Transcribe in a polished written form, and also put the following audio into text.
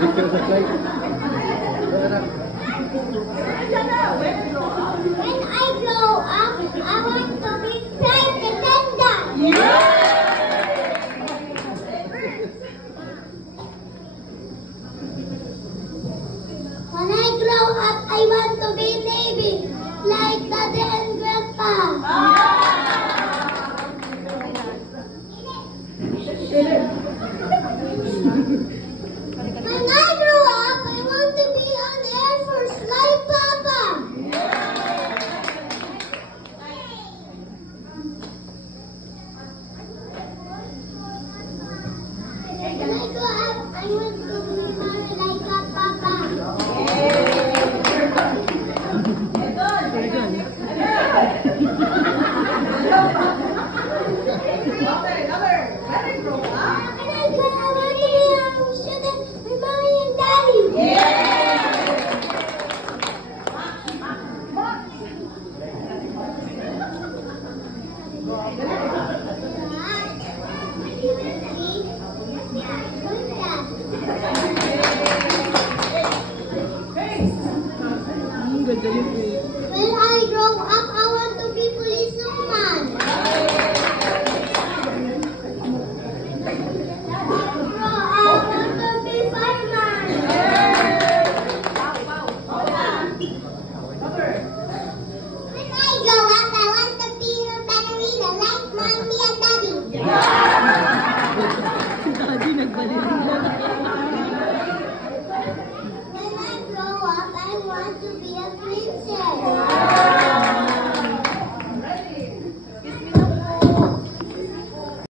When I grow up, I want to be flight attendant. When I grow up, I want to be Navy, like Daddy and Grandpa. When I grow up, I want to be an Air Force like Papa. When I grow up, I want